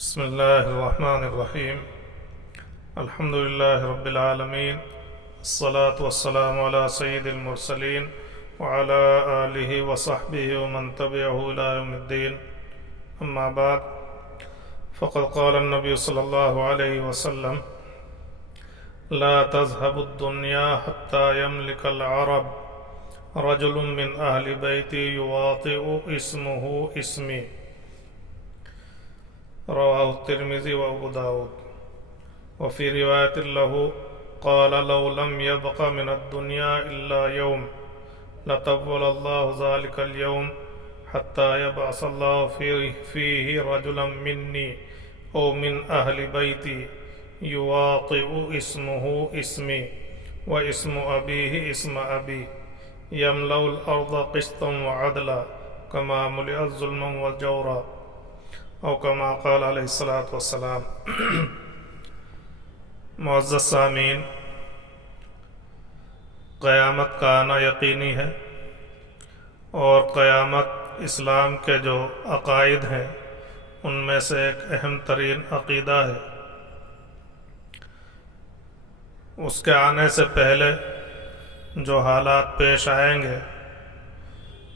بسم الله الرحمن الرحيم. الحمد لله رب العالمين، الصلاة والسلام على سيد المرسلين وعلى آله وصحبه ومن تبعه إلى يوم الدين. أما بعد، فقد قال النبي صلى الله عليه وسلم: لا تذهب الدنيا حتى يملك العرب رجل من أهل بيتي يواطئ اسمه اسمي. رواه الترمذي وابو داود. وفي رواية له قال: لو لم يبق من الدنيا إلا يوم لطول الله ذلك اليوم حتى يبعث الله فيه رجلا مني أو من أهل بيتي يواطئ اسمه اسمي واسم أبيه اسم أبي يملأ الأرض قسطا وعدلا كما ملئت ظلما وجورا او کما قال علیہ الصلوۃ والسلام. معزز سامعین، قیامت کا آنا یقینی ہے، اور قیامت اسلام کے جو عقائد ہیں ان میں سے ایک اہم ترین عقیدہ ہے. اس کے آنے سے پہلے جو حالات پیش آئیں گے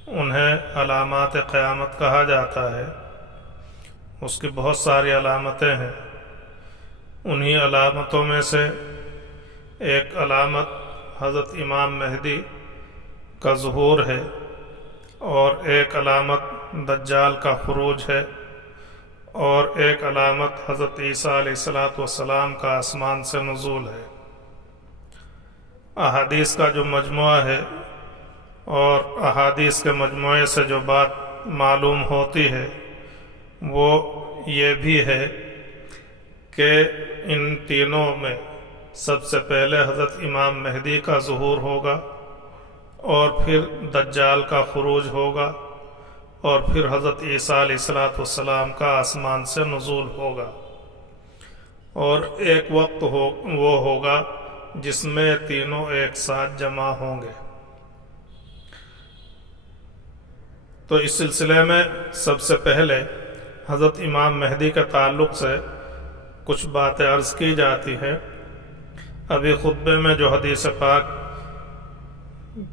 انہیں علامات قیامت کہا جاتا ہے. اس کی بہت ساری علامتیں ہیں. انہی علامتوں میں سے ایک علامت حضرت امام مہدی کا ظہور ہے، اور ایک علامت دجال کا خروج ہے، اور ایک علامت حضرت عیسیٰ علیہ السلام کا آسمان سے نزول ہے. احادیث کا جو مجموعہ ہے، اور احادیث کے مجموعے سے جو بات معلوم ہوتی ہے وہ یہ بھی ہے کہ ان تینوں میں سب سے پہلے حضرت امام مہدی کا ظہور ہوگا، اور پھر دجال کا خروج ہوگا، اور پھر حضرت عیسیٰ علیہ السلام کا آسمان سے نزول ہوگا. اور ایک وقت وہ ہوگا جس میں تینوں ایک ساتھ جمع ہوں گے. تو اس سلسلے میں سب سے پہلے حضرت امام مہدی کے تعلق سے کچھ باتیں عرض کی جاتی ہیں. ابھی خطبے میں جو حدیث پاک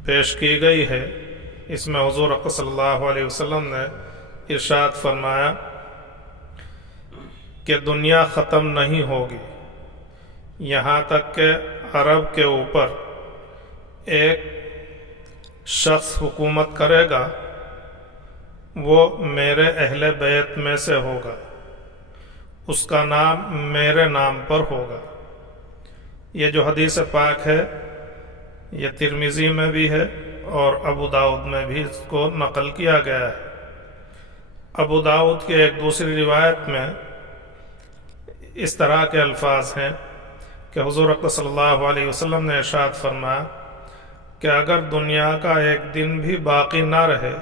پیش کی گئی ہے اس میں حضور اقدس صلی اللہ علیہ وسلم نے ارشاد فرمایا کہ دنیا ختم نہیں ہوگی یہاں تک کہ عرب کے اوپر ایک شخص حکومت کرے گا، وہ میرے اہل بیت میں سے ہوگا، اس کا نام میرے نام پر ہوگا. یہ جو حدیث پاک ہے یہ ترمذی میں بھی ہے اور ابو داؤد میں بھی اس کو نقل کیا گیا ہے. ابو داؤد کی ایک دوسری روایت میں اس طرح کے الفاظ ہیں کہ حضور اقدس صلی اللہ علیہ وسلم نے ارشاد فرمایا کہ اگر دنیا کا ایک دن بھی باقی نہ رہے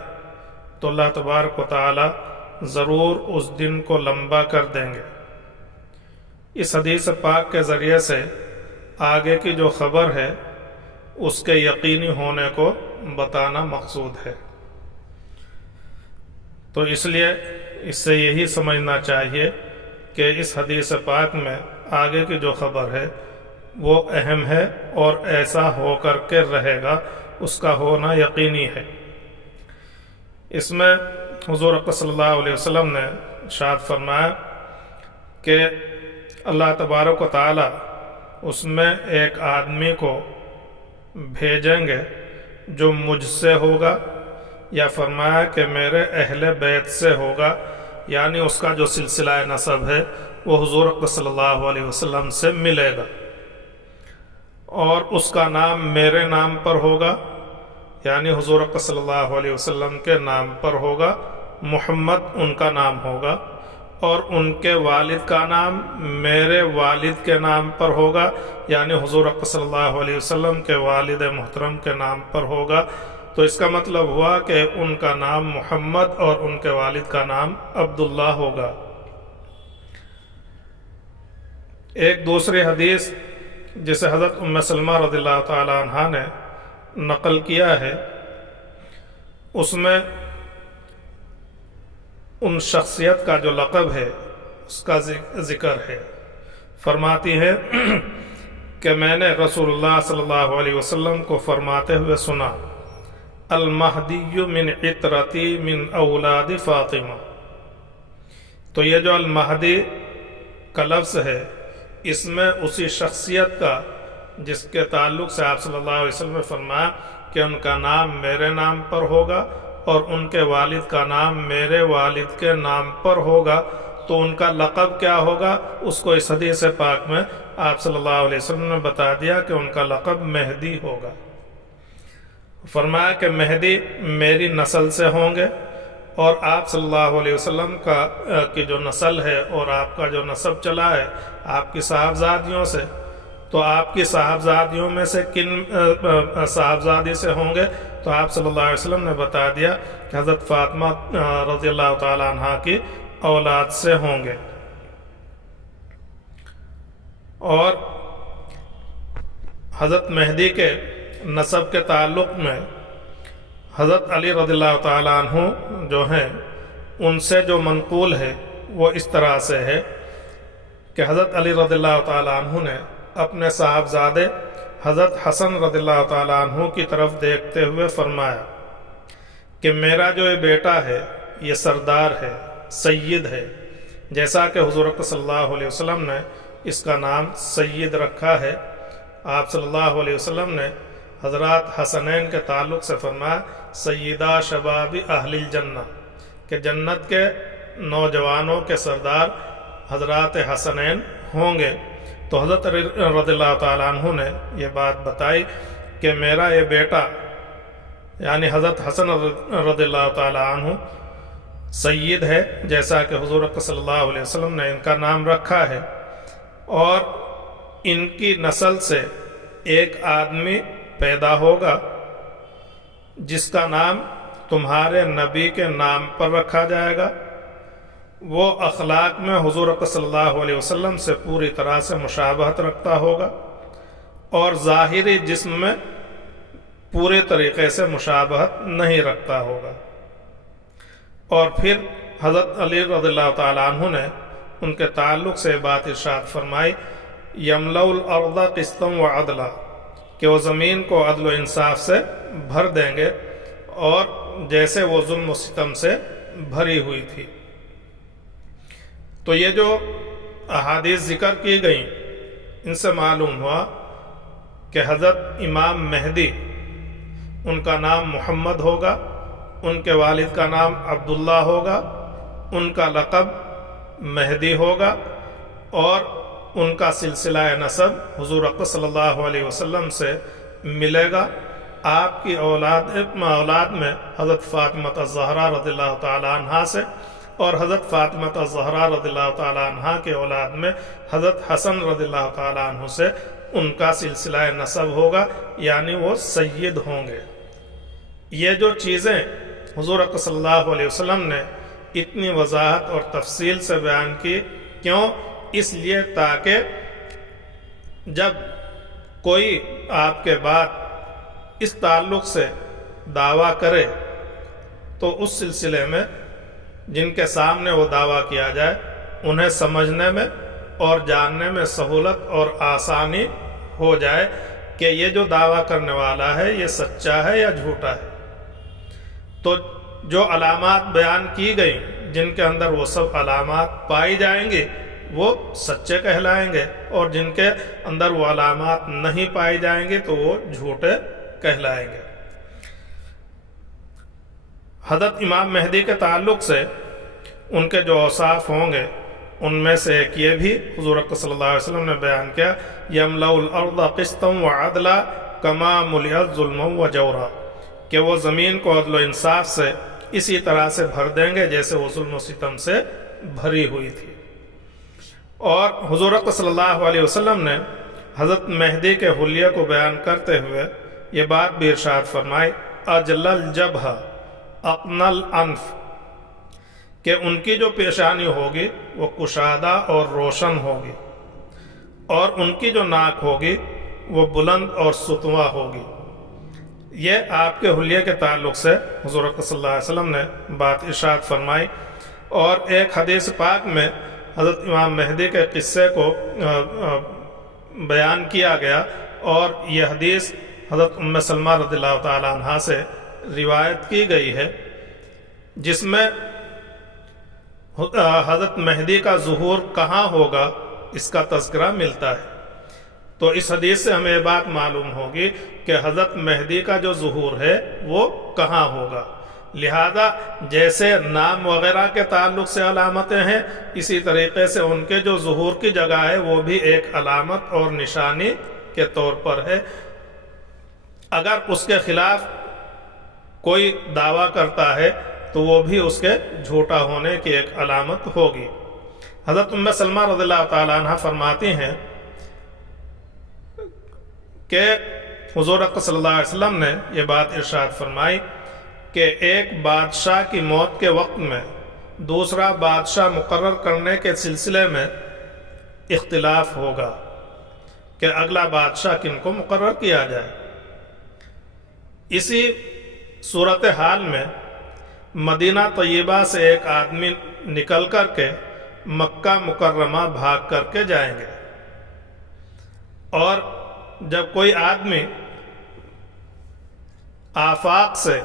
تو اللہ تبارک و تعالی ضرور اس دن کو لمبا کر دیں گے. اس حدیث پاک کے ذریعے سے آگے کی جو خبر ہے اس کے یقینی ہونے کو بتانا مقصود ہے. تو اس لیے اس سے یہی سمجھنا چاہیے کہ اس حدیث پاک میں آگے کی جو خبر ہے وہ اہم ہے اور ایسا ہو کر کے رہے گا، اس کا ہونا یقینی ہے. اس میں حضور اقدس صلی اللہ علیہ وسلم نے ارشاد فرمایا کہ اللہ تبارک و تعالی اس میں ایک آدمی کو بھیجیں گے جو مجھ سے ہوگا، یا فرمایا کہ میرے اہل بیت سے ہوگا، یعنی اس کا جو سلسلہ نسب ہے وہ حضور اقدس صلی اللہ علیہ وسلم سے ملے گا، اور اس کا نام میرے نام پر ہوگا، یعنی حضور اقدس صلی اللہ علیہ وسلم کے نام پر ہوگا. محمد ان کا نام ہوگا، اور ان کے والد کا نام میرے والد کے نام پر ہوگا، یعنی حضور اقدس صلی اللہ علیہ وسلم کے والد محترم کے نام پر ہوگا. تو اس کا مطلب ہوا کہ ان کا نام محمد اور ان کے والد کا نام عبداللہ ہوگا. ایک دوسری حدیث جسے حضرت ام سلمہ رضی اللہ تعالی عنہا نے نقل کیا ہے اس میں ان شخصیت کا جو لقب ہے اس کا ذکر ہے۔ فرماتی ہے کہ میں نے رسول اللہ صلی اللہ علیہ وسلم کو فرماتے ہوئے سنا، المہدی من عطرتی من اولاد فاطمہ۔ تو یہ جو المہدی کا لفظ ہے، اس میں اسی شخصیت کا جس کے تعلق سے آپ صلی اللہ علیہ وسلم نے فرمایا کہ ان کا نام میرے نام پر ہوگا اور ان کے والد کا نام میرے والد کے نام پر ہوگا، تو ان کا لقب کیا ہوگا اس کو اس حدیث پاک میں آپ صلی اللہ علیہ وسلم نے بتا دیا کہ ان کا لقب مہدی ہوگا۔ فرمایا کہ مہدی میری نسل سے ہوں گے، اور آپ صلی اللہ علیہ وسلم کی جو نسل ہے اور آپ کا جو نسب چلا ہے آپ کی صاحبزادیوں سے، تو آپ کی صاحبزادیوں میں سے کن صاحبزادی سے ہوں گے؟ تو آپ صلی اللہ علیہ وسلم نے بتا دیا کہ حضرت فاطمہ رضی اللہ تعالی عنہ کی اولاد سے ہوں گے۔ اور حضرت مہدی کے نسب کے تعلق میں حضرت علی رضی اللہ تعالی عنہ جو ہیں ان سے جو منقول ہے وہ اس طرح سے ہے کہ حضرت علی رضی اللہ تعالی عنہ نے اپنے صاحبزادے حضرت حسن رضی اللہ تعالی عنہ کی طرف دیکھتے ہوئے فرمایا کہ میرا جو یہ بیٹا ہے یہ سردار ہے، سید ہے، جیسا کہ حضور صلی اللہ علیہ وسلم نے اس کا نام سید رکھا ہے۔ آپ صلی اللہ علیہ وسلم نے حضرات حسنین کے تعلق سے فرمایا سیدہ شباب اہل الجنہ، کہ جنت کے نوجوانوں کے سردار حضرات حسنین ہوں گے۔ تو حضرت رضی اللہ تعالیٰ عنہ نے یہ بات بتائی کہ میرا یہ بیٹا یعنی حضرت حسن رضی اللہ تعالیٰ عنہ سید ہے، جیسا کہ حضور صلی اللہ علیہ وسلم نے ان کا نام رکھا ہے، اور ان کی نسل سے ایک آدمی پیدا ہوگا جس کا نام تمہارے نبی کے نام پر رکھا جائے گا۔ وہ اخلاق میں حضور صلی اللہ علیہ وسلم سے پوری طرح سے مشابہت رکھتا ہوگا اور ظاہری جسم میں پورے طریقے سے مشابہت نہیں رکھتا ہوگا۔ اور پھر حضرت علی رضی اللہ تعالیٰ عنہ نے ان کے تعلق سے بات ارشاد فرمائی یملأ الارض قسطا وعدلا، کہ وہ زمین کو عدل و انصاف سے بھر دیں گے اور جیسے وہ ظلم و ستم سے بھری ہوئی تھی۔ تو یہ جو احادیث ذکر کی گئیں ان سے معلوم ہوا کہ حضرت امام مہدی ان کا نام محمد ہوگا، ان کے والد کا نام عبداللہ ہوگا، ان کا لقب مہدی ہوگا، اور ان کا سلسلہ نسب حضور اقدس صلی اللہ علیہ وسلم سے ملے گا۔ آپ کی اولاد میں حضرت فاطمہ الزہرا رضی اللہ تعالی عنہا سے اور حضرت فاطمہ الزہرا رضی اللہ تعالی عنہا کے اولاد میں حضرت حسن رضی اللہ تعالی عنہ سے ان کا سلسلہ نسب ہوگا، یعنی وہ سید ہوں گے۔ یہ جو چیزیں حضور اقدس صلی اللہ علیہ وسلم نے اتنی وضاحت اور تفصیل سے بیان کی، کیوں؟ اس لیے تاکہ جب کوئی آپ کے بعد اس تعلق سے دعویٰ کرے تو اس سلسلے میں جن کے سامنے وہ دعویٰ کیا جائے انہیں سمجھنے میں اور جاننے میں سہولت اور آسانی ہو جائے کہ یہ جو دعویٰ کرنے والا ہے یہ سچا ہے یا جھوٹا ہے۔ تو جو علامات بیان کی گئیں جن کے اندر وہ سب علامات پائی جائیں گی وہ سچے کہلائیں گے، اور جن کے اندر وہ علامات نہیں پائی جائیں گی تو وہ جھوٹے کہلائیں گے۔ حضرت امام مہدی کے تعلق سے ان کے جو اوصاف ہوں گے ان میں سے ایک یہ بھی حضور اکرم صلی اللہ علیہ وسلم نے بیان کیا یملأ الارض قسطا وعدلا کما ملئت ظلما وجورا، کہ وہ زمین کو عدل و انصاف سے اسی طرح سے بھر دیں گے جیسے وہ ظلم و ستم سے بھری ہوئی تھی۔ اور حضور اکرم صلی اللہ علیہ وسلم نے حضرت مہدی کے حلیے کو بیان کرتے ہوئے یہ بات بھی ارشاد فرمائی اجل الجبہ اقن الانف، کہ ان کی جو پیشانی ہوگی وہ کشادہ اور روشن ہوگی، اور ان کی جو ناک ہوگی وہ بلند اور ستواں ہوگی۔ یہ آپ کے حلیے کے تعلق سے حضور صلی اللہ علیہ وسلم نے بات ارشاد فرمائی۔ اور ایک حدیث پاک میں حضرت امام مہدی کے قصے کو بیان کیا گیا، اور یہ حدیث حضرت ام سلمہ رضی اللہ تعالی عنہا سے روایت کی گئی ہے، جس میں حضرت مہدی کا ظہور کہاں ہوگا اس کا تذکرہ ملتا ہے۔ تو اس حدیث سے ہمیں یہ بات معلوم ہوگی کہ حضرت مہدی کا جو ظہور ہے وہ کہاں ہوگا، لہذا جیسے نام وغیرہ کے تعلق سے علامتیں ہیں، اسی طریقے سے ان کے جو ظہور کی جگہ ہے وہ بھی ایک علامت اور نشانی کے طور پر ہے۔ اگر اس کے خلاف کوئی دعویٰ کرتا ہے تو وہ بھی اس کے جھوٹا ہونے کی ایک علامت ہوگی۔ حضرت ام سلمہ رضی اللہ تعالی عنہ فرماتی ہیں کہ حضور اقدس صلی اللہ علیہ وسلم نے یہ بات ارشاد فرمائی کہ ایک بادشاہ کی موت کے وقت میں دوسرا بادشاہ مقرر کرنے کے سلسلے میں اختلاف ہوگا کہ اگلا بادشاہ کن کو مقرر کیا جائے۔ اسی صورتحال میں مدینہ طیبہ سے ایک آدمی نکل کر کے مکہ مکرمہ بھاگ کر کے جائیں گے، اور جب کوئی آدمی آفاق سے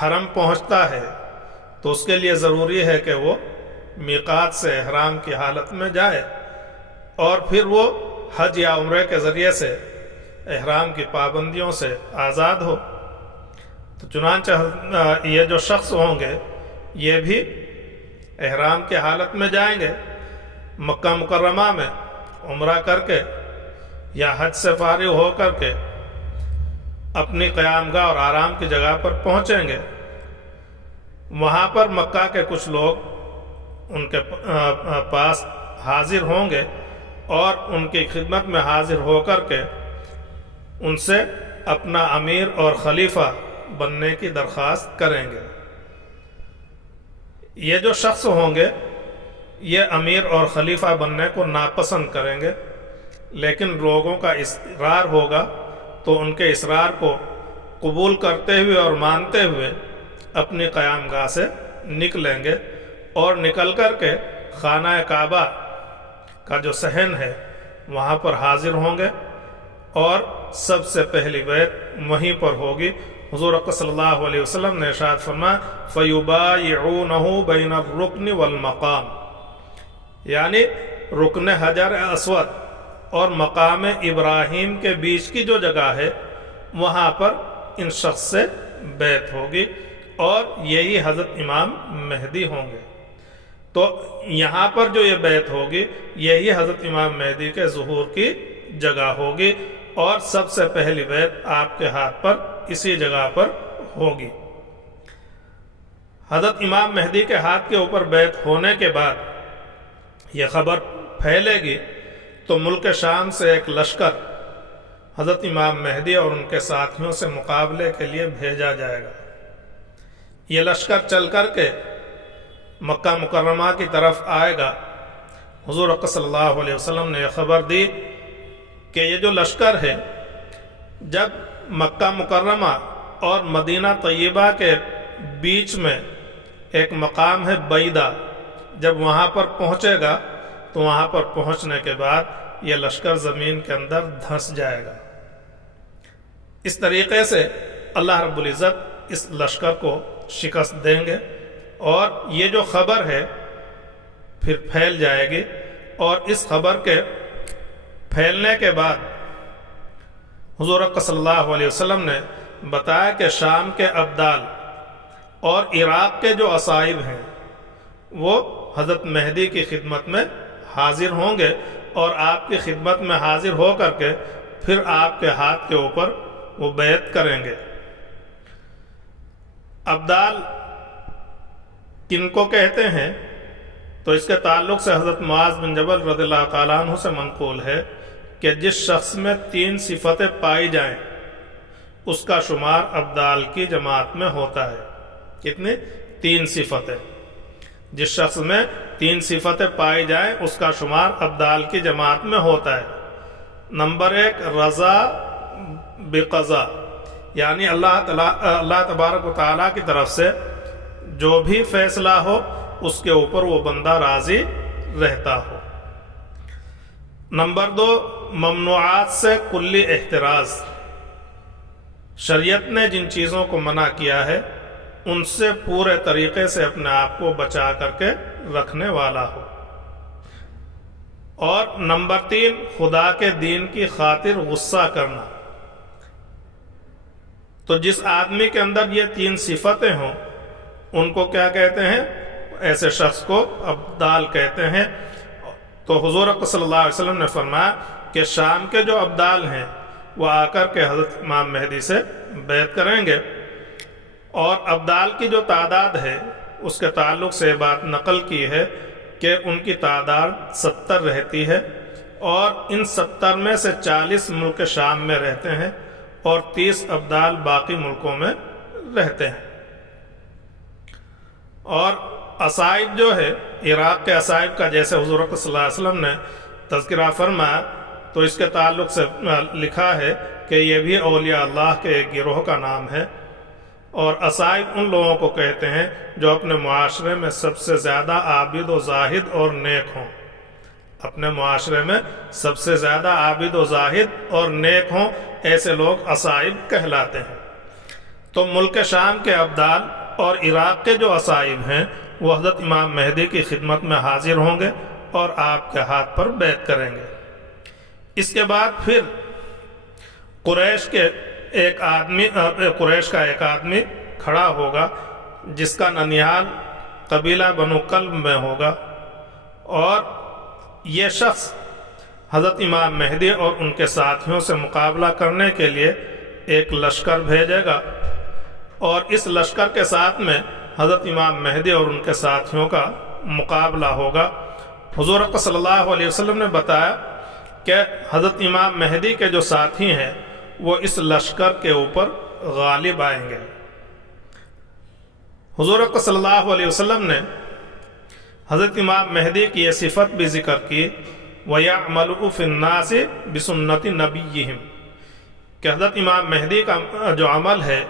حرم پہنچتا ہے تو اس کے لیے ضروری ہے کہ وہ میقات سے احرام کی حالت میں جائے، اور پھر وہ حج یا عمرے کے ذریعے سے احرام کی پابندیوں سے آزاد ہو۔ تو چنانچہ یہ جو شخص ہوں گے یہ بھی احرام کی حالت میں جائیں گے، مکہ مکرمہ میں عمرہ کر کے یا حج سے فارغ ہو کر کے اپنی قیام گاہ اور آرام کی جگہ پر پہنچیں گے۔ وہاں پر مکہ کے کچھ لوگ ان کے پاس حاضر ہوں گے اور ان کی خدمت میں حاضر ہو کر کے ان سے اپنا امیر اور خلیفہ بننے کی درخواست کریں گے۔ یہ جو شخص ہوں گے یہ امیر اور خلیفہ بننے کو ناپسند کریں گے، لیکن لوگوں کا اصرار ہوگا تو ان کے اصرار کو قبول کرتے ہوئے اور مانتے ہوئے اپنی قیام گاہ سے نکلیں گے، اور نکل کر کے خانہ کعبہ کا جو صحن ہے وہاں پر حاضر ہوں گے، اور سب سے پہلی بیعت وہیں پر ہوگی۔ حضور اقدس صلی اللہ علیہ وسلم نے ارشاد فرمایا فَيُبَايِعُونَهُ بَيْنَ الرُّكْنِ وَالْمَقَامِ، یعنی رکن حجر اسود اور مقام ابراہیم کے بیچ کی جو جگہ ہے وہاں پر ان شخص سے بیعت ہوگی، اور یہی حضرت امام مہدی ہوں گے۔ تو یہاں پر جو یہ بیعت ہوگی یہی حضرت امام مہدی کے ظہور کی جگہ ہوگی، اور سب سے پہلی بیعت آپ کے ہاتھ پر اسی جگہ پر ہوگی۔ حضرت امام مہدی کے ہاتھ کے اوپر بیعت ہونے کے بعد یہ خبر پھیلے گی تو ملک شام سے ایک لشکر حضرت امام مہدی اور ان کے ساتھیوں سے مقابلے کے لیے بھیجا جائے گا۔ یہ لشکر چل کر کے مکہ مکرمہ کی طرف آئے گا۔ حضور اقدس صلی اللہ علیہ وسلم نے یہ خبر دی کہ یہ جو لشکر ہے جب مکہ مکرمہ اور مدینہ طیبہ کے بیچ میں ایک مقام ہے بیدہ، جب وہاں پر پہنچے گا تو وہاں پر پہنچنے کے بعد یہ لشکر زمین کے اندر دھنس جائے گا۔ اس طریقے سے اللہ رب العزت اس لشکر کو شکست دیں گے، اور یہ جو خبر ہے پھر پھیل جائے گی، اور اس خبر کے پھیلنے کے بعد حضور اقدس صلی اللہ علیہ وسلم نے بتایا کہ شام کے ابدال اور عراق کے جو اصائب ہیں وہ حضرت مہدی کی خدمت میں حاضر ہوں گے، اور آپ کی خدمت میں حاضر ہو کر کے پھر آپ کے ہاتھ کے اوپر وہ بیعت کریں گے۔ ابدال کن کو کہتے ہیں تو اس کے تعلق سے حضرت معاذ بن جبل رضی اللہ تعالیٰ عنہ سے منقول ہے کہ جس شخص میں 3 صفتیں پائی جائیں اس کا شمار ابدال کی جماعت میں ہوتا ہے۔ کتنی؟ 3 صفتیں۔ جس شخص میں 3 صفتیں پائی جائیں اس کا شمار ابدال کی جماعت میں ہوتا ہے۔ نمبر 1 رضا بقضا، یعنی اللہ تبارک و تعالیٰ کی طرف سے جو بھی فیصلہ ہو اس کے اوپر وہ بندہ راضی رہتا ہو۔ نمبر 2، ممنوعات سے کلی احتراز، شریعت نے جن چیزوں کو منع کیا ہے ان سے پورے طریقے سے اپنے آپ کو بچا کر کے رکھنے والا ہو۔ اور نمبر 3، خدا کے دین کی خاطر غصہ کرنا۔ تو جس آدمی کے اندر یہ 3 صفتیں ہوں ان کو کیا کہتے ہیں؟ ایسے شخص کو ابدال کہتے ہیں۔ تو حضور اکرم صلی اللہ علیہ وسلم نے فرمایا کہ شام کے جو ابدال ہیں وہ آ کر کے حضرت امام مہدی سے بیعت کریں گے، اور ابدال کی جو تعداد ہے اس کے تعلق سے بات نقل کی ہے کہ ان کی تعداد 70 رہتی ہے، اور ان 70 میں سے 40 ملک شام میں رہتے ہیں اور 30 ابدال باقی ملکوں میں رہتے ہیں۔ اور اصائب جو ہے عراق کے اصائب کا، جیسے حضور اکرم صلی اللہ علیہ وسلم نے تذکرہ فرمایا تو اس کے تعلق سے لکھا ہے کہ یہ بھی اولیاء اللہ کے ایک گروہ کا نام ہے، اور اصائب ان لوگوں کو کہتے ہیں جو اپنے معاشرے میں سب سے زیادہ عابد و زاہد اور نیک ہوں، اپنے معاشرے میں سب سے زیادہ عابد و زاہد اور نیک ہوں، ایسے لوگ اصائب کہلاتے ہیں۔ تو ملک شام کے ابدال اور عراق کے جو اصائب ہیں وہ حضرت امام مہدی کی خدمت میں حاضر ہوں گے اور آپ کے ہاتھ پر بیعت کریں گے۔ اس کے بعد پھر قریش کا ایک آدمی کھڑا ہوگا جس کا ننیال قبیلہ بنو کلب میں ہوگا، اور یہ شخص حضرت امام مہدی اور ان کے ساتھیوں سے مقابلہ کرنے کے لیے ایک لشکر بھیجے گا، اور اس لشکر کے ساتھ میں حضرت امام مہدی اور ان کے ساتھیوں کا مقابلہ ہوگا۔ حضور اکرم صلی اللہ علیہ وسلم نے بتایا کہ حضرت امام مہدی کے جو ساتھی ہیں وہ اس لشکر کے اوپر غالب آئیں گے۔ حضور اکرم صلی اللہ علیہ وسلم نے حضرت امام مہدی کی یہ صفت بھی ذکر کی، وَيَعْمَلُ فِي النَّاسِ بِسُنَّةِ نَبِيِّهِمْ، کہ حضرت امام مہدی کا جو عمل ہے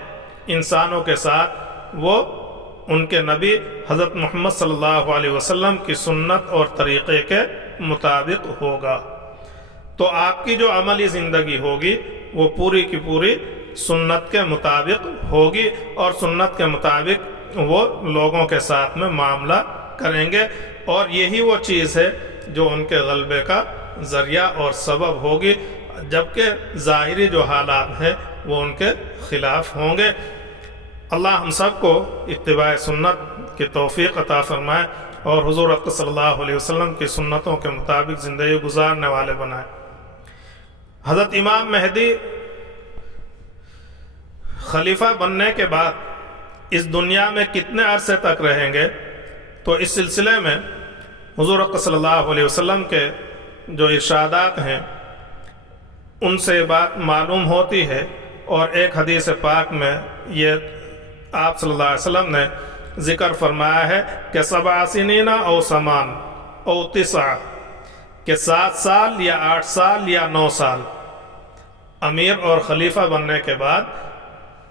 انسانوں کے ساتھ وہ ان کے نبی حضرت محمد صلی اللہ علیہ وسلم کی سنت اور طریقے کے مطابق ہوگا۔ تو آپ کی جو عملی زندگی ہوگی وہ پوری کی پوری سنت کے مطابق ہوگی، اور سنت کے مطابق وہ لوگوں کے ساتھ میں معاملہ کریں گے، اور یہی وہ چیز ہے جو ان کے غلبے کا ذریعہ اور سبب ہوگی، جبکہ ظاہری جو حالات ہیں وہ ان کے خلاف ہوں گے۔ اللہ ہم سب کو اتباع سنت کی توفیق عطا فرمائے اور حضور اکرم صلی اللہ علیہ وسلم کی سنتوں کے مطابق زندگی گزارنے والے بنائے۔ حضرت امام مہدی خلیفہ بننے کے بعد اس دنیا میں کتنے عرصے تک رہیں گے، تو اس سلسلے میں حضور اکرم صلی اللہ علیہ وسلم کے جو ارشادات ہیں ان سے بات معلوم ہوتی ہے، اور ایک حدیث پاک میں یہ آپ صلی اللہ علیہ وسلم نے ذکر فرمایا ہے کہ 7 سنین او 8 او 9، کہ 7 سال یا 8 سال یا 9 سال امیر اور خلیفہ بننے کے بعد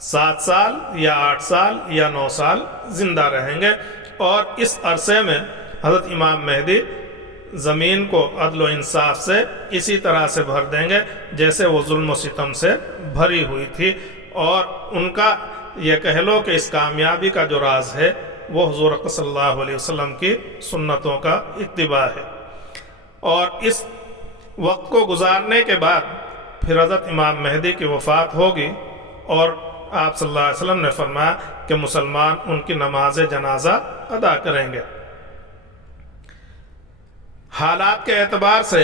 7 سال یا 8 سال یا 9 سال زندہ رہیں گے، اور اس عرصے میں حضرت امام مہدی زمین کو عدل و انصاف سے اسی طرح سے بھر دیں گے جیسے وہ ظلم و ستم سے بھری ہوئی تھی، اور ان کا یہ کہہ لو کہ اس کامیابی کا جو راز ہے وہ حضور اکرم صلی اللہ علیہ وسلم کی سنتوں کا اتباع ہے۔ اور اس وقت کو گزارنے کے بعد پھر حضرت امام مہدی کی وفات ہوگی، اور آپ صلی اللہ علیہ وسلم نے فرمایا کہ مسلمان ان کی نماز جنازہ ادا کریں گے۔ حالات کے اعتبار سے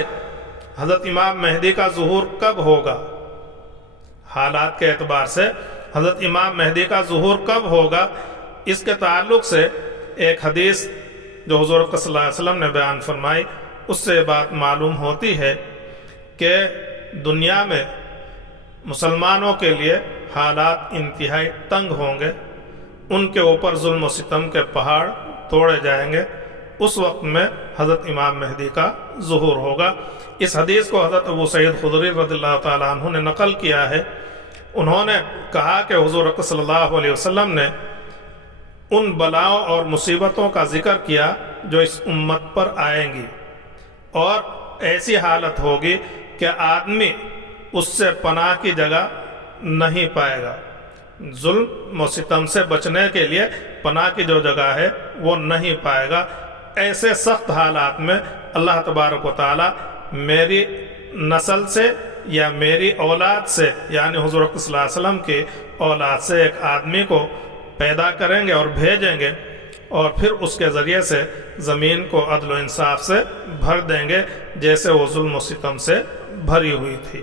حضرت امام مہدی کا ظہور کب ہوگا، حالات کے اعتبار سے حضرت امام مہدی کا ظہور کب ہوگا، اس کے تعلق سے ایک حدیث جو حضور صلی اللہ علیہ وسلم نے بیان فرمائی اس سے بات معلوم ہوتی ہے کہ دنیا میں مسلمانوں کے لیے حالات انتہائی تنگ ہوں گے، ان کے اوپر ظلم و ستم کے پہاڑ توڑے جائیں گے، اس وقت میں حضرت امام مہدی کا ظہور ہوگا۔ اس حدیث کو حضرت ابو سعید خدری رضی اللہ تعالیٰ عنہ نے نقل کیا ہے۔ انہوں نے کہا کہ حضور اکرم صلی اللہ علیہ وسلم نے ان بلاؤں اور مصیبتوں کا ذکر کیا جو اس امت پر آئیں گی، اور ایسی حالت ہوگی کہ آدمی اس سے پناہ کی جگہ نہیں پائے گا۔ ظلم و ستم سے بچنے کے لیے پناہ کی جو جگہ ہے وہ نہیں پائے گا۔ ایسے سخت حالات میں اللہ تبارک و تعالی میری نسل سے یا میری اولاد سے، یعنی حضور صلی اللہ علیہ وسلم کی اولاد سے ایک آدمی کو پیدا کریں گے اور بھیجیں گے، اور پھر اس کے ذریعے سے زمین کو عدل و انصاف سے بھر دیں گے جیسے وہ ظلم و ستم سے بھری ہوئی تھی۔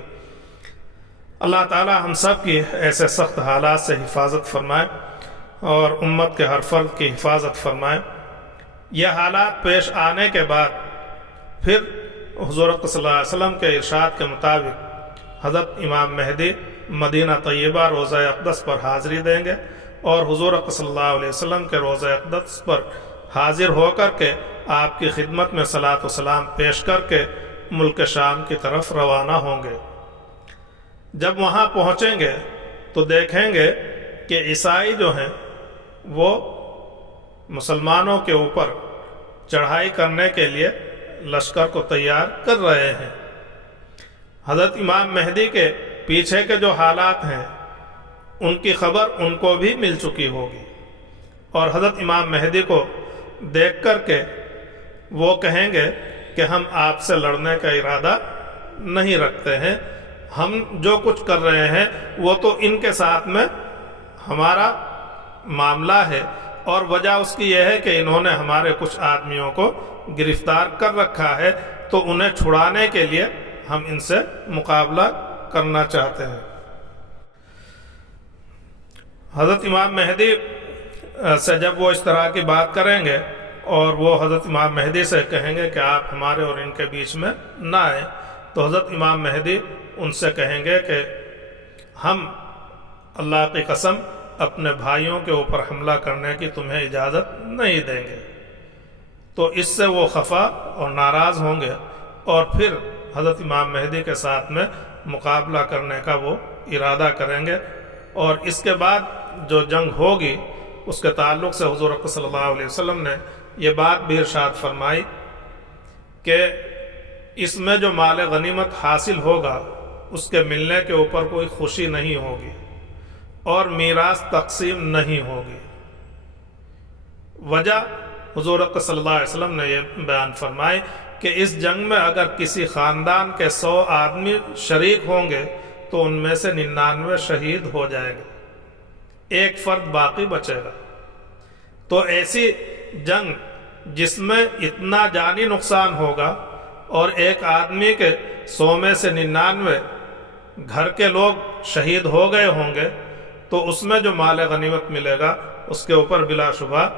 اللہ تعالی ہم سب کی ایسے سخت حالات سے حفاظت فرمائے اور امت کے ہر فرد کی حفاظت فرمائے۔ یہ حالات پیش آنے کے بعد پھر حضور صلی اللہ علیہ وسلم کے ارشاد کے مطابق حضرت امام مہدی مدینہ طیبہ روضہ اقدس پر حاضری دیں گے، اور حضور صلی اللہ علیہ وسلم کے روضہ اقدس پر حاضر ہو کر کے آپ کی خدمت میں صلاۃ و سلام پیش کر کے ملک شام کی طرف روانہ ہوں گے۔ جب وہاں پہنچیں گے تو دیکھیں گے کہ عیسائی جو ہیں وہ مسلمانوں کے اوپر چڑھائی کرنے کے لیے لشکر کو تیار کر رہے ہیں۔ حضرت امام مہدی کے پیچھے کے جو حالات ہیں ان کی خبر ان کو بھی مل چکی ہوگی، اور حضرت امام مہدی کو دیکھ کر کے وہ کہیں گے کہ ہم آپ سے لڑنے کا ارادہ نہیں رکھتے ہیں، ہم جو کچھ کر رہے ہیں وہ تو ان کے ساتھ میں ہمارا معاملہ ہے، اور وجہ اس کی یہ ہے کہ انہوں نے ہمارے کچھ آدمیوں کو گرفتار کر رکھا ہے، تو انہیں چھڑانے کے لیے ہم ان سے مقابلہ کرنا چاہتے ہیں۔ حضرت امام مہدی سے جب وہ اس طرح کی بات کریں گے اور وہ حضرت امام مہدی سے کہیں گے کہ آپ ہمارے اور ان کے بیچ میں نہ آئیں، تو حضرت امام مہدی ان سے کہیں گے کہ ہم اللہ کی قسم اپنے بھائیوں کے اوپر حملہ کرنے کی تمہیں اجازت نہیں دیں گے۔ تو اس سے وہ خفا اور ناراض ہوں گے، اور پھر حضرت امام مہدی کے ساتھ میں مقابلہ کرنے کا وہ ارادہ کریں گے، اور اس کے بعد جو جنگ ہوگی اس کے تعلق سے حضور صلی اللہ علیہ وسلم نے یہ بات بھی ارشاد فرمائی کہ اس میں جو مال غنیمت حاصل ہوگا اس کے ملنے کے اوپر کوئی خوشی نہیں ہوگی اور میراث تقسیم نہیں ہوگی۔ وجہ حضور صلی اللہ علیہ وسلم نے یہ بیان فرمائی کہ اس جنگ میں اگر کسی خاندان کے 100 آدمی شریک ہوں گے تو ان میں سے 99 شہید ہو جائیں گے، ایک فرد باقی بچے گا۔ تو ایسی جنگ جس میں اتنا جانی نقصان ہوگا اور ایک آدمی کے 100 میں سے 99 گھر کے لوگ شہید ہو گئے ہوں گے، تو اس میں جو مال غنیمت ملے گا اس کے اوپر بلا شبہ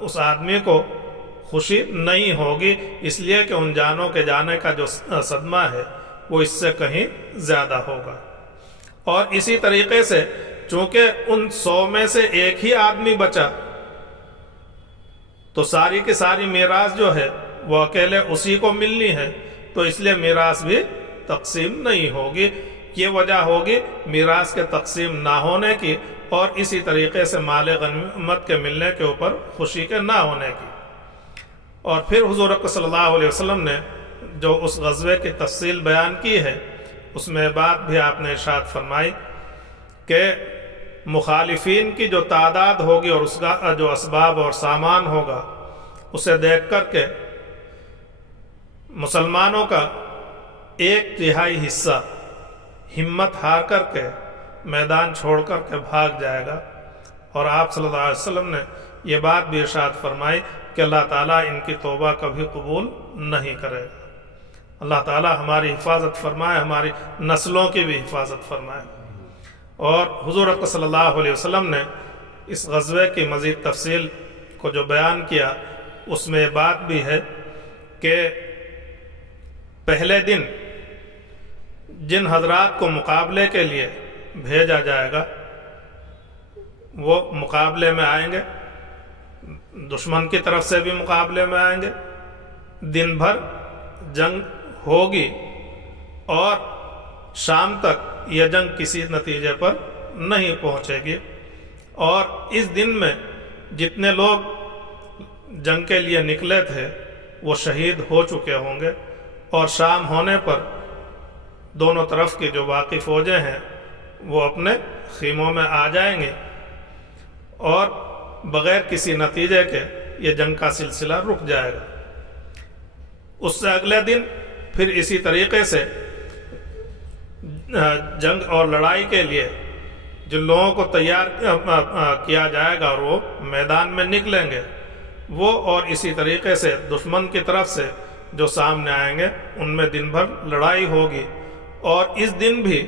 اس آدمی کو خوشی نہیں ہوگی، اس لیے کہ ان جانوں کے جانے کا جو صدمہ ہے وہ اس سے کہیں زیادہ ہوگا۔ اور اسی طریقے سے چونکہ ان 100 میں سے ایک ہی آدمی بچا تو ساری کی ساری میراث جو ہے وہ اکیلے اسی کو ملنی ہے، تو اس لیے میراث بھی تقسیم نہیں ہوگی۔ یہ وجہ ہوگی میراث کے تقسیم نہ ہونے کی، اور اسی طریقے سے مال غنیمت کے ملنے کے اوپر خوشی کے نہ ہونے کی۔ اور پھر حضور صلی اللہ علیہ وسلم نے جو اس غزوے کی تفصیل بیان کی ہے اس میں بات بھی آپ نے ارشاد فرمائی کہ مخالفین کی جو تعداد ہوگی اور اس کا جو اسباب اور سامان ہوگا اسے دیکھ کر کے مسلمانوں کا 1/3 حصہ ہمت ہار کر کے میدان چھوڑ کر کے بھاگ جائے گا۔ اور آپ صلی اللہ علیہ وسلم نے یہ بات بھی ارشاد فرمائی کہ اللہ تعالیٰ ان کی توبہ کبھی قبول نہیں کرے گا۔ اللہ تعالیٰ ہماری حفاظت فرمائے، ہماری نسلوں کی بھی حفاظت فرمائے۔ اور حضور صلی اللہ علیہ وسلم نے اس غزوے کی مزید تفصیل کو جو بیان کیا اس میں یہ بات بھی ہے کہ پہلے دن جن حضرات کو مقابلے کے لیے بھیجا جائے گا وہ مقابلے میں آئیں گے، دشمن کی طرف سے بھی مقابلے میں آئیں گے، دن بھر جنگ ہوگی اور شام تک یہ جنگ کسی نتیجے پر نہیں پہنچے گی۔ اور اس دن میں جتنے لوگ جنگ کے لیے نکلے تھے وہ شہید ہو چکے ہوں گے، اور شام ہونے پر دونوں طرف کی جو باقی فوجیں ہیں وہ اپنے خیموں میں آ جائیں گے اور بغیر کسی نتیجے کے یہ جنگ کا سلسلہ رک جائے گا۔ اس سے اگلے دن پھر اسی طریقے سے جنگ اور لڑائی کے لیے جن لوگوں کو تیار کیا جائے گا اور وہ میدان میں نکلیں گے، وہ اور اسی طریقے سے دشمن کی طرف سے جو سامنے آئیں گے ان میں دن بھر لڑائی ہوگی، اور اس دن بھی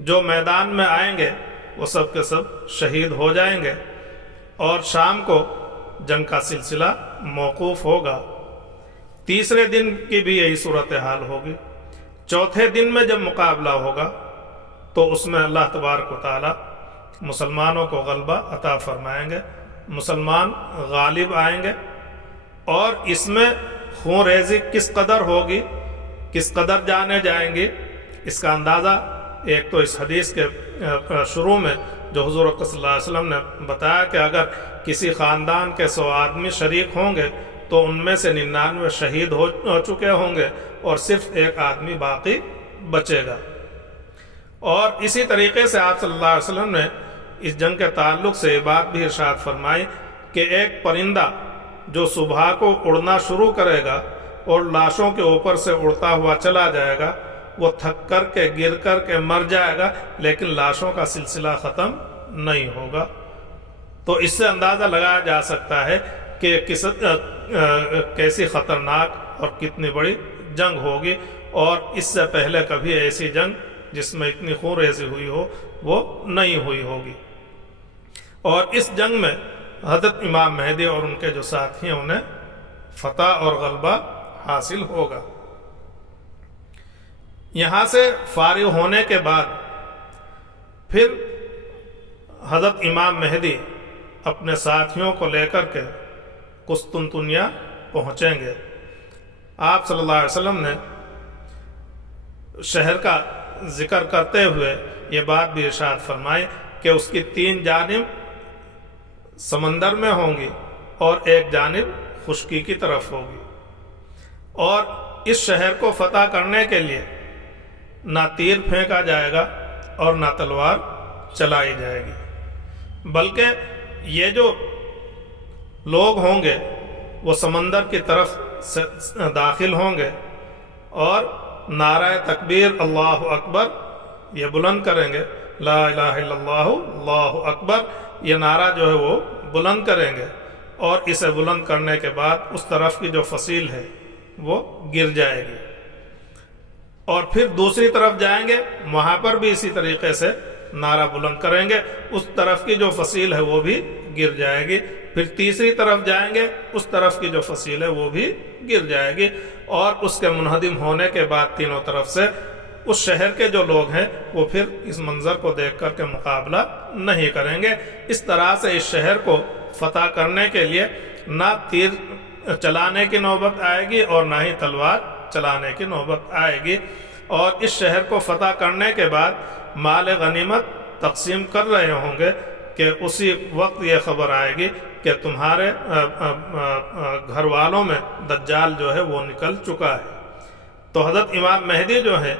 جو میدان میں آئیں گے وہ سب کے سب شہید ہو جائیں گے، اور شام کو جنگ کا سلسلہ موقوف ہوگا۔ تیسرے دن کی بھی یہی صورتحال ہوگی۔ چوتھے دن میں جب مقابلہ ہوگا تو اس میں اللہ تبارک و تعالی مسلمانوں کو غلبہ عطا فرمائیں گے، مسلمان غالب آئیں گے، اور اس میں خون ریزی کس قدر ہوگی، کس قدر جانے جائیں گی، اس کا اندازہ ایک تو اس حدیث کے شروع میں جو حضور صلی اللہ علیہ وسلم نے بتایا کہ اگر کسی خاندان کے 100 آدمی شریک ہوں گے تو ان میں سے 99 شہید ہو چکے ہوں گے اور صرف ایک آدمی باقی بچے گا۔ اور اسی طریقے سے آپ صلی اللہ علیہ وسلم نے اس جنگ کے تعلق سے یہ بات بھی ارشاد فرمائی کہ ایک پرندہ جو صبح کو اڑنا شروع کرے گا اور لاشوں کے اوپر سے اڑتا ہوا چلا جائے گا، وہ تھک کر کے گر کر کے مر جائے گا لیکن لاشوں کا سلسلہ ختم نہیں ہوگا۔ تو اس سے اندازہ لگایا جا سکتا ہے کہ کیسی خطرناک اور کتنی بڑی جنگ ہوگی، اور اس سے پہلے کبھی ایسی جنگ جس میں اتنی خون ریزی ہوئی ہو وہ نہیں ہوئی ہوگی۔ اور اس جنگ میں حضرت امام مہدی اور ان کے جو ساتھی ہیں انہیں فتح اور غلبہ حاصل ہوگا۔ یہاں سے فارغ ہونے کے بعد پھر حضرت امام مہدی اپنے ساتھیوں کو لے کر کے قسطنطنیہ پہنچیں گے۔ آپ صلی اللہ علیہ وسلم نے شہر کا ذکر کرتے ہوئے یہ بات بھی ارشاد فرمائی کہ اس کی 3 جانب سمندر میں ہوں گی اور ایک جانب خشکی کی طرف ہوگی، اور اس شہر کو فتح کرنے کے لیے نہ تیر پھینکا جائے گا اور نہ تلوار چلائی جائے گی، بلکہ یہ جو لوگ ہوں گے وہ سمندر کی طرف سے داخل ہوں گے اور نعرہ تکبیر اللہ اکبر یہ بلند کریں گے، لا الہ الا اللہ اللہ اکبر، یہ نعرہ جو ہے وہ بلند کریں گے، اور اسے بلند کرنے کے بعد اس طرف کی جو فصیل ہے وہ گر جائے گی، اور پھر دوسری طرف جائیں گے وہاں پر بھی اسی طریقے سے نعرہ بلند کریں گے، اس طرف کی جو فصیل ہے وہ بھی گر جائے گی، پھر تیسری طرف جائیں گے اس طرف کی جو فصیل ہے وہ بھی گر جائے گی، اور اس کے منہدم ہونے کے بعد تینوں طرف سے اس شہر کے جو لوگ ہیں وہ پھر اس منظر کو دیکھ کر کے مقابلہ نہیں کریں گے۔ اس طرح سے اس شہر کو فتح کرنے کے لیے نہ تیر چلانے کی نوبت آئے گی اور نہ ہی تلوار چلانے کی نوبت آئے گی، اور اس شہر کو فتح کرنے کے بعد مال غنیمت تقسیم کر رہے ہوں گے کہ اسی وقت یہ خبر آئے گی کہ تمہارے گھر والوں میں دجال جو ہے وہ نکل چکا ہے۔ تو حضرت امام مہدی جو ہے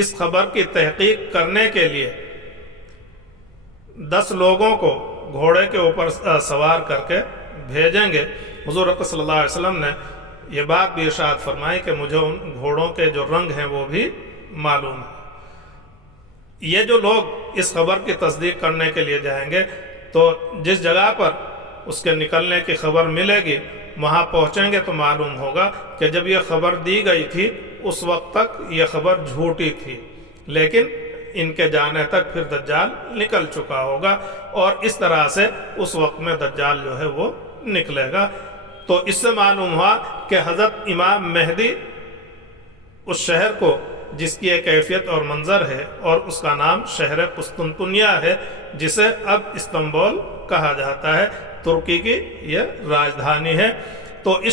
اس خبر کی تحقیق کرنے کے لیے 10 لوگوں کو گھوڑے کے اوپر سوار کر کے بھیجیں گے۔ حضور صلی اللہ علیہ وسلم نے یہ بات بھی ارشاد فرمائی کہ مجھے ان گھوڑوں کے جو رنگ ہیں وہ بھی معلوم ہے۔ یہ جو لوگ اس خبر کی تصدیق کرنے کے لیے جائیں گے تو جس جگہ پر اس کے نکلنے کی خبر ملے گی وہاں پہنچیں گے تو معلوم ہوگا کہ جب یہ خبر دی گئی تھی اس وقت تک یہ خبر جھوٹی تھی، لیکن ان کے جانے تک پھر دجال نکل چکا ہوگا، اور اس طرح سے اس وقت میں دجال جو ہے وہ نکلے گا۔ تو اس سے معلوم ہوا کہ حضرت امام مہدی اس شہر کو جس کی ایک کیفیت اور منظر ہے اور اس کا نام شہر قسطنطنیہ ہے، جسے اب استنبول کہا جاتا ہے، ترکی کی یہ راجدھانی ہے، تو اس